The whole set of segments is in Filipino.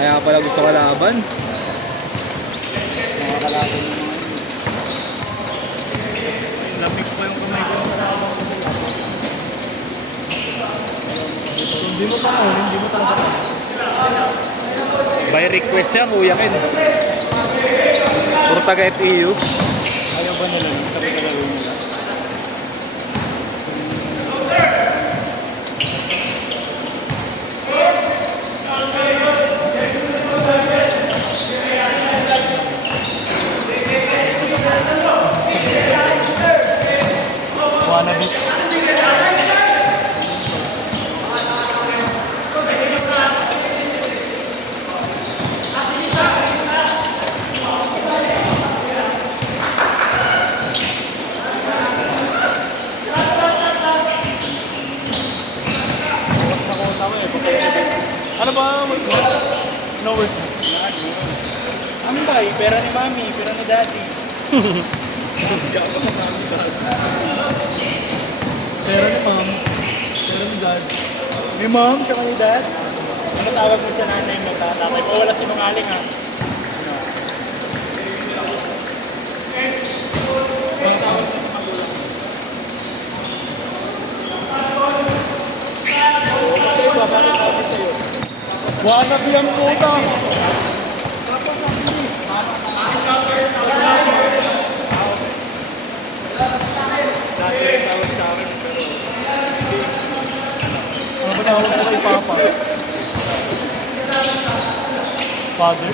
Kaya pala gusto kalaban. Nakakalaban mo. Lamig pa yung kamay ko. Hindi mo talaga. By request yan, Kuya Ken. Puro taga FEU. Ayaw ba nila? Sabi ka gawin nila. Wannabe. Ano ba? No word. Ano ba? Pera ni mami, pera ni daddy. Pera ni mom, pera ni dad. Ni mom, tsaka ni dad. Ano tawag mo sa nanay mo, tatay mo? Wala sinungaling ha. Wannabe ang puta. Ano ba tawag ko kay Papa? Father?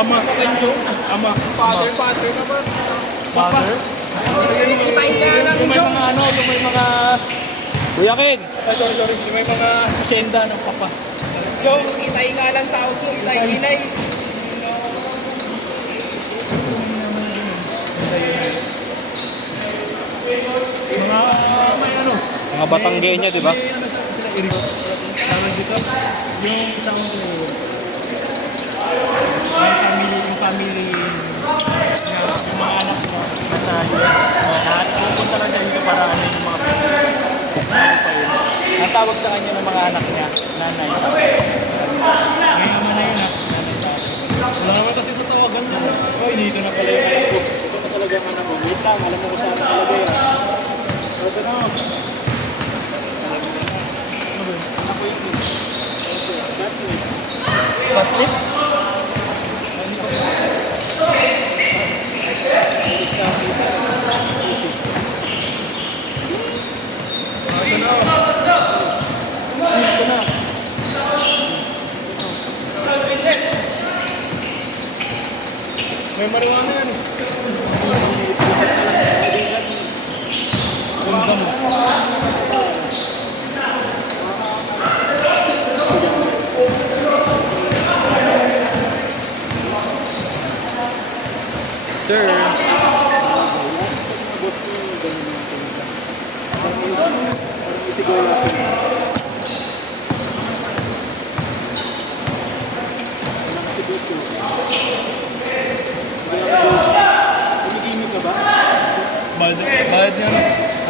Ama. Ama. Father naman. Father? Yung may mga ano, yung may mga... Kuya Ken! Sorry. Yung may mga asyenda ng Papa. Yung itay nga lang tawag ko, itay-inay. Mga may ano? Mga Batanggenya, di ba? May ano sila, Eric. Tawag dito, yung isang yung family na yung mga anak mo nasa US. Lahat pupunta lang siya dito para ano yung mga ang tawag sa kanya ng mga anak niya, nanay. Ngayon naman na yun ha. Wala naman kasi sa tawagan niya. Oh, dito na pala yung anak ko. Ito na talaga ang anak ko. Wait lang, alam mo kung saan nakalagay ha. Sabi na. Anak ko yun eh. Batlip? May marijuana yan eh. Ganda mo. Sir! Kumikimik ka ba? Bayad niya,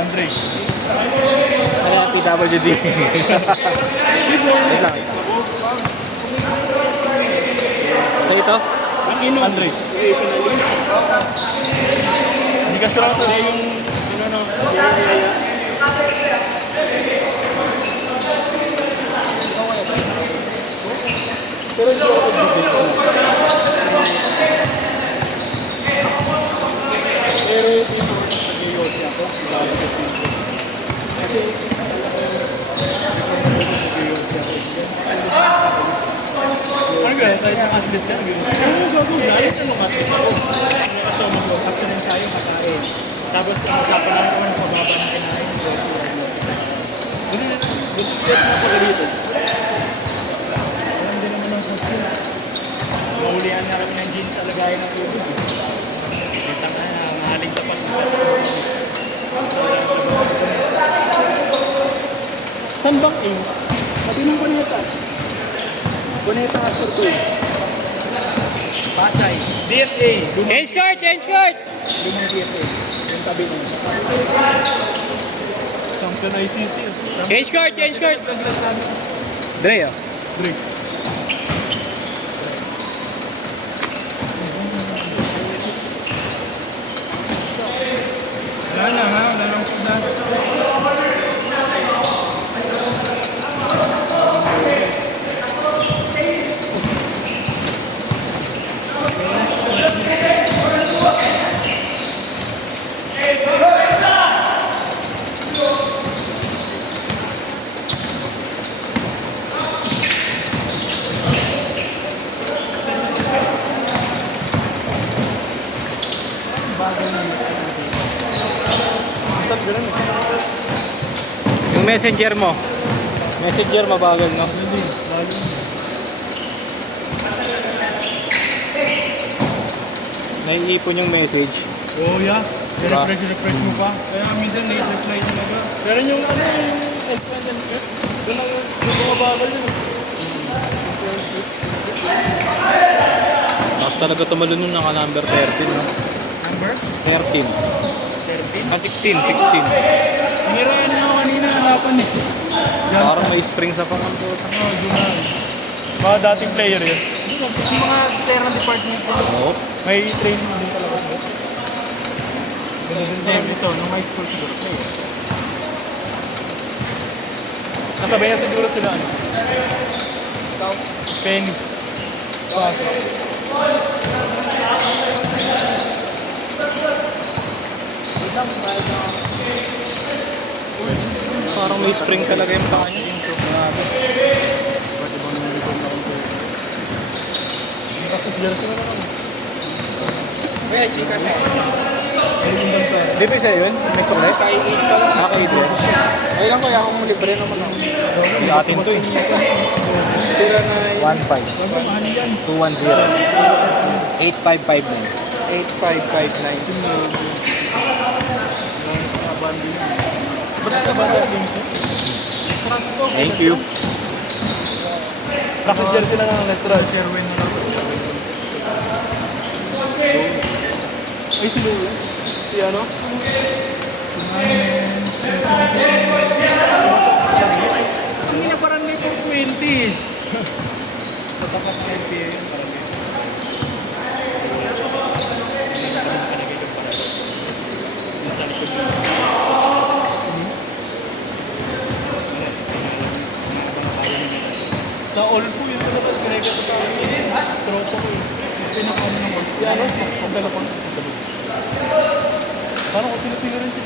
Andre. Kaya PWD. Wait lang. Sa ito? Andre. Hindi ka strong sa yung ano. Pero hindi ako pero ito nag-ios ako. Kasi ano gaya tayo ng athlete yan? Ano gagawin? Lalit ano athlete ako. So mag-afternoon tayo kakain. Tapos usapan lang naman ang pababa ng kinain. Buti mo pa dito. Alam din naman ang question. Mahulihan na kami ng jeans sa lagayan ng tubig. Kita na na, mahaling tapat na. Saan bang A? Sabi ng Boneta. Boneta Survey. Pasay. DFA. Change card! Lumang DFA. Yung tabi ng isang Ito na ICC. Change card, change card. Dre, oh. Drake. Wala na ha, wala nang na. Yung messenger mo. Messenger mabagal, no? Naiipon yung message. Oh yeah, Diba? refresh mo pa. Kaya minsan reply talaga. Pero yung ano, yung L1 yan, doon lang yung bumabagal yun. Tapos talaga tumalo nun naka number 13, no? Number? 13. 13. Ah, 16, 16. Mira yan nga kanina hanapan eh. Parang may spring sa pangampo. Oh, Junan. Mga dating player yun. Yung mga player ng department ko. Oo. May training din talaga sila. Ganun ito, nung high school siguro. Nasabayan siguro sila ano? Penny. Parang may spring talaga yung paa niya. Tapos jersey na naman. Kaya, chika siya. Di ba sa'yo yun? May suklay? Kay 8 ka lang. Nakakaid yun. Ay lang kaya akong libre naman ako. Hindi atin to eh. Tira na 1.5. Ano yan? 210. 8559. 8559. Ba't ka ba natin siya? Thank you. Tapos jersey na lang electoral. Sherwin na lang. Ay, si Louie. Si ano? Hindi na parang may 420. Matapat na NBA yun. Parang yun. Sa all po yun talaga. Pinagkata sa akin. Tropa ko yun. Pinakano naman. Si ano? Pagdala ko. Parang kung sino-sino rin siya.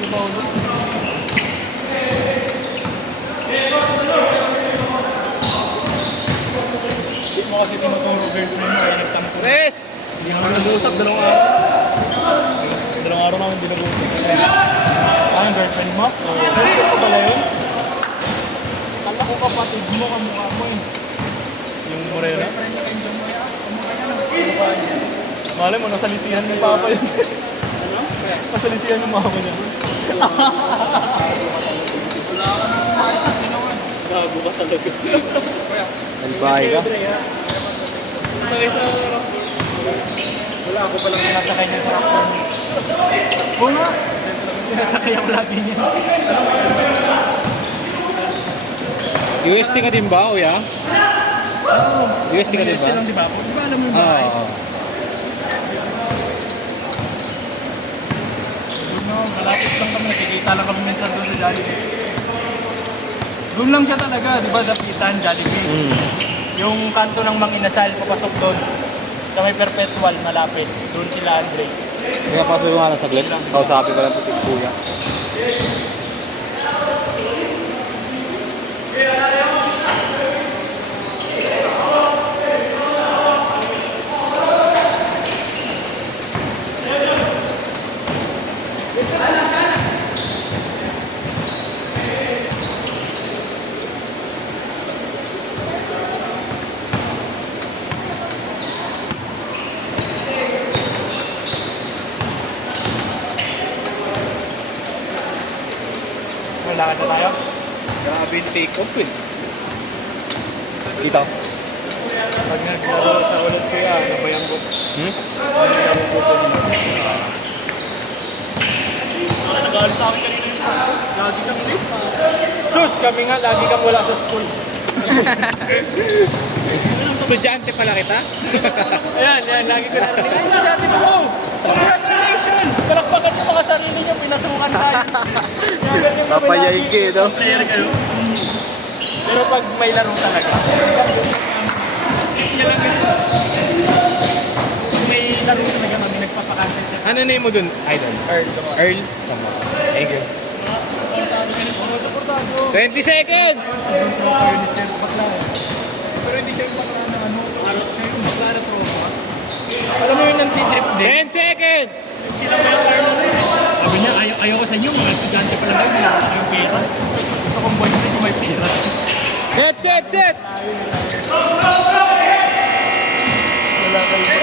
Yung bawal. Hindi mo kasi tinuturo girlfriend mo. Ay nagtampo. Yes! Hindi naman nag-uusap. Dalawang araw. Dalawang araw naman hindi nag-uusap. Ah, yung girlfriend mo? Girlfriend ko pala yun? Kala ko kapatid mo, kamukha mo eh. Yung Morena? Malay mo, nasalisihan ni Papa yun. Nasalisihan yung mama niya. Gago ka talaga. Nalbahay ka? Wala ako palang sinasakay niya sa akin. Oo nga. Sinasakay ako lagi niya. UST ka din ba, kuya? UST ka din ba? Lang, di ba? Di ba alam mo yung Oo. bahay? No, malapit lang kami. Nakikita lang kami minsan doon sa Jollibee. Doon lang siya talaga, di ba? Dapitan, Jollibee. Yung kanto ng Mang Inasal, papasok doon. Sa may perpetual, malapit. Doon sila, Andre. Kaya pasok yung mga saglit. Kausapin ko lang po si kuya. Malakad na tayo. Grabe yung take off eh. Dito. Pag naglaro sa ulit kuya, nabayan ko. Hmm? Nabayan ko po. Nag-aalis sa akin kanina. Lagi kang late. Sus, kami nga, lagi kang wala sa school. Estudyante pala kita? Ayan, lagi ko narinig. Ay, estudyante mo! Oh, congratulations! Palakpakan yung mga sarili niyo, pinasukan tayo. Papayaigi, no? Player kayo. Pero pag may laro talaga. May laro talaga kami, nagpapakantan siya. Ano name mo dun, idol? Earl. Earl? Sama. Thank you. 20 seconds! Pero hindi siya yung bakla na ano, araw siya yung bakla na tropa. Alam mo yung nantitrip din? 10 seconds! Sila pa yung Arnold. Sabi niya, ayaw ko sa inyo, mga estudyante pa lang kayo, wala ko kayong pera. Gusto kong boyfriend yung may pera. Set! Wala kayo.